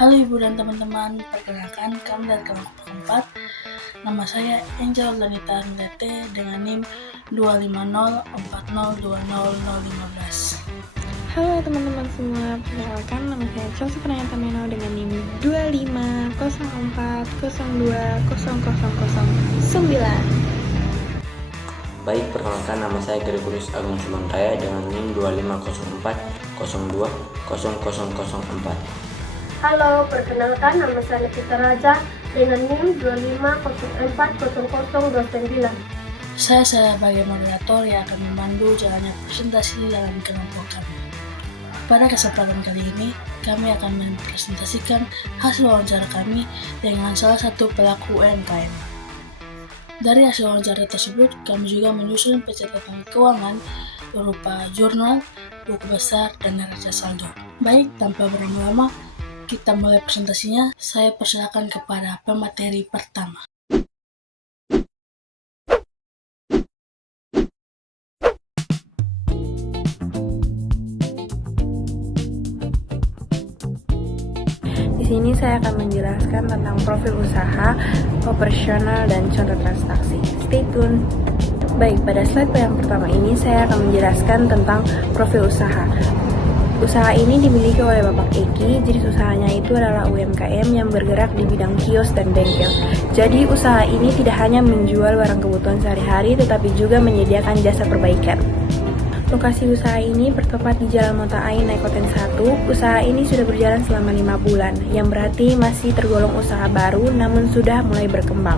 Halo Ibu dan teman-teman, perkenalkan kami dari kelompok 4. Nama saya Angel Lanita Nidate dengan NIM 25040200015. Halo teman-teman semua, perkenalkan nama saya Chelsea Pranayanta Meno dengan NIM 25040200009. Baik, perkenalkan nama saya Gregorius Agung Sumantraya dengan NIM 2504000004. Halo, perkenalkan nama saya Nikita Raja dengan NIM 25040029. Saya sebagai moderator yang akan memandu jalannya presentasi dalam kelompok kami. Pada kesempatan kali ini, kami akan mempresentasikan hasil wawancara kami dengan salah satu pelaku UMKM. Dari hasil wawancara tersebut, kami juga menyusun pencatatan keuangan berupa jurnal, buku besar, dan neraca saldo. Baik, tanpa berlama-lama, kita mulai presentasinya. Saya persilakan kepada pemateri pertama. Di sini saya akan menjelaskan tentang profil usaha, operasional, dan contoh transaksi. Stay tune. Baik, pada slide yang pertama ini saya akan menjelaskan tentang profil usaha. Usaha ini dimiliki oleh Bapak Eki. Jenis usahanya itu adalah UMKM yang bergerak di bidang kios dan bengkel. Jadi usaha ini tidak hanya menjual barang kebutuhan sehari-hari, tetapi juga menyediakan jasa perbaikan. Lokasi usaha ini bertempat di Jalan Mota Ain Naikoten 1. Usaha ini sudah berjalan selama 5 bulan, yang berarti masih tergolong usaha baru namun sudah mulai berkembang.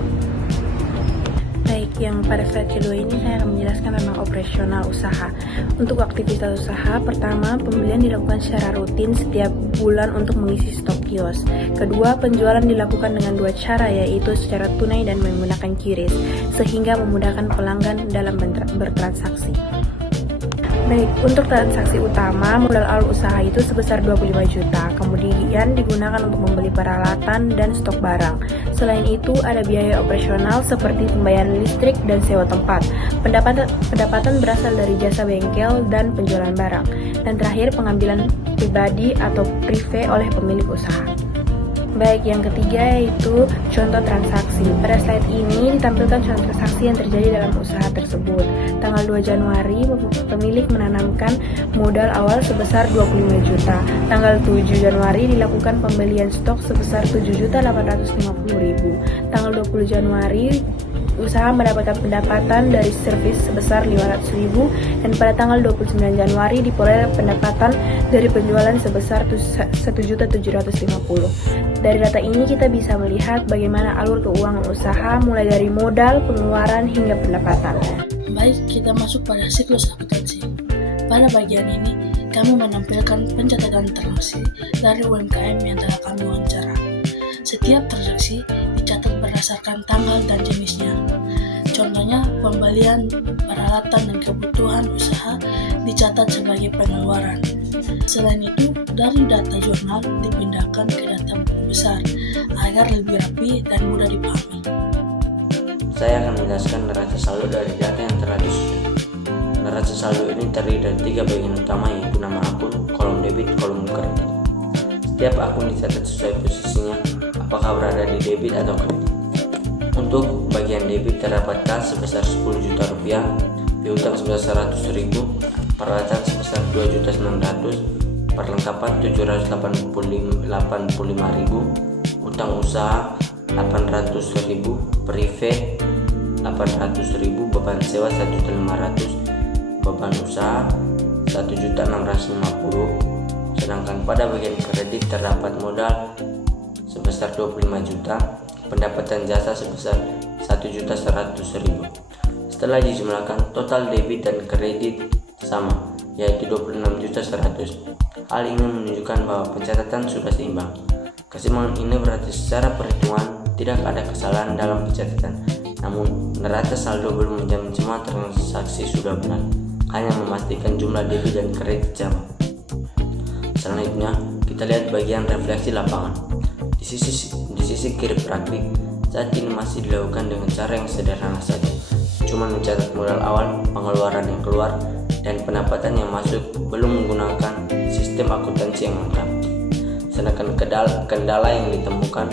Baik, yang pada slide kedua ini saya akan menjelaskan tentang operasional usaha. Untuk aktivitas usaha, pertama, pembelian dilakukan secara rutin setiap bulan untuk mengisi stok kios. Kedua, penjualan dilakukan dengan dua cara, yaitu secara tunai dan menggunakan QRIS, sehingga memudahkan pelanggan dalam bertransaksi. Baik, untuk transaksi utama, modal awal usaha itu sebesar 25 juta, kemudian digunakan untuk membeli peralatan dan stok barang. Selain itu, ada biaya operasional seperti pembayaran listrik dan sewa tempat. Pendapatan berasal dari jasa bengkel dan penjualan barang. Dan terakhir, pengambilan pribadi atau prive oleh pemilik usaha. Baik, yang ketiga yaitu contoh transaksi. Pada slide ini ditampilkan contoh transaksi yang terjadi dalam usaha tersebut. Tanggal 2 Januari, pemilik menanamkan modal awal sebesar 25 juta. Tanggal 7 Januari dilakukan pembelian stok sebesar 7.850.000. Tanggal 20 Januari, usaha mendapatkan pendapatan dari servis sebesar 500.000, dan pada tanggal 29 Januari diperoleh pendapatan dari penjualan sebesar 1.750.000. Dari data ini kita bisa melihat bagaimana alur keuangan usaha mulai dari modal, pengeluaran, hingga pendapatan. Baik, kita masuk pada siklus akuntansi. Pada bagian ini, kami menampilkan pencatatan transaksi dari UMKM yang telah kami wawancara. Setiap transaksi dicatat berdasarkan tanggal dan jenisnya. Contohnya, pembelian peralatan dan kebutuhan usaha dicatat sebagai pengeluaran. Selain itu, dari data jurnal dipindahkan ke data buku besar agar lebih rapi dan mudah dipahami. Saya akan menjelaskan neraca saldo dari data yang telah disusun. Neraca saldo ini terdiri dari 3 bagian utama, yaitu nama akun, kolom debit, kolom kredit. Setiap akun dicatat sesuai posisinya, apakah berada di debit atau kredit. Untuk bagian debit terdapat kas sebesar 10 juta rupiah, piutang sebesar 100.000, peralatan sebesar 2.900.000, perlengkapan 785.000, utang usaha 800.000, prive 800.000, beban sewa 1.500.000, beban usaha 1.650.000. Sedangkan pada bagian kredit terdapat modal sebesar 25 juta, pendapatan jasa sebesar 1.100.000. Setelah dijumlahkan, total debit dan kredit sama, yaitu 26.100.000. Hal ini menunjukkan bahwa pencatatan sudah seimbang. Keseimbangan ini berarti secara perhitungan tidak ada kesalahan dalam pencatatan. Namun, neraca saldo belum menjamin semua transaksi sudah benar, hanya memastikan jumlah debit dan kredit sama. Selanjutnya, kita lihat bagian refleksi lapangan. Di sisi kiri praktik, saat ini masih dilakukan dengan cara yang sederhana saja, cuma mencatat modal awal, pengeluaran yang keluar, dan pendapatan yang masuk, belum menggunakan sistem akuntansi yang lengkap. Sedangkan kendala yang ditemukan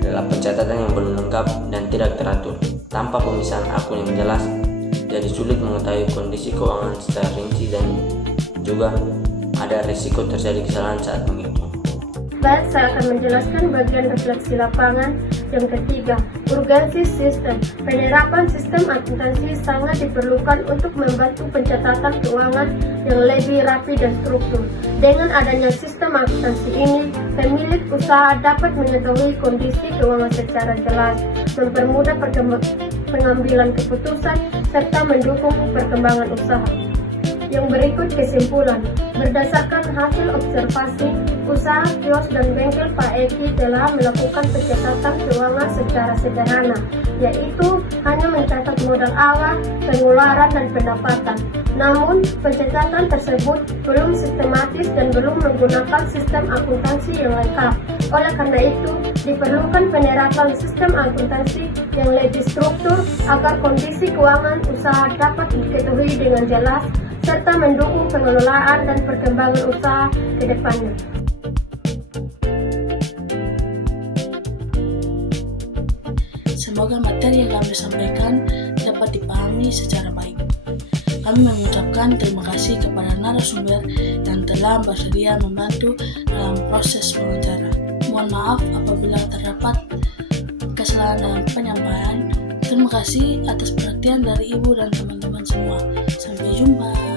adalah pencatatan yang belum lengkap dan tidak teratur. Tanpa pemisahan akun yang jelas, jadi sulit mengetahui kondisi keuangan secara rinci dan juga ada risiko terjadi kesalahan saat menghitung. Baik, saya akan menjelaskan bagian refleksi lapangan. Yang ketiga, urgensi sistem. Penerapan sistem akuntansi sangat diperlukan untuk membantu pencatatan keuangan yang lebih rapi dan struktur. Dengan adanya sistem akuntansi ini, pemilik usaha dapat mengetahui kondisi keuangan secara jelas, mempermudah pengambilan keputusan, serta mendukung perkembangan usaha. Yang berikut kesimpulan. Berdasarkan hasil observasi, usaha kios dan bengkel Pak Eki telah melakukan pencatatan keuangan secara sederhana, yaitu hanya mencatat modal awal, pengeluaran, dan pendapatan. Namun, pencatatan tersebut belum sistematis dan belum menggunakan sistem akuntansi yang lengkap. Oleh karena itu, diperlukan penerapan sistem akuntansi yang lebih struktur agar kondisi keuangan usaha dapat diketahui dengan jelas, serta mendukung pengelolaan dan perkembangan usaha ke depannya. Semoga materi yang kami sampaikan dapat dipahami secara baik. Kami mengucapkan terima kasih kepada narasumber yang telah bersedia membantu dalam proses wawancara. Mohon maaf apabila terdapat kesalahan dalam penyampaian. Terima kasih atas perhatian dari Ibu dan teman-teman semua. Sampai jumpa.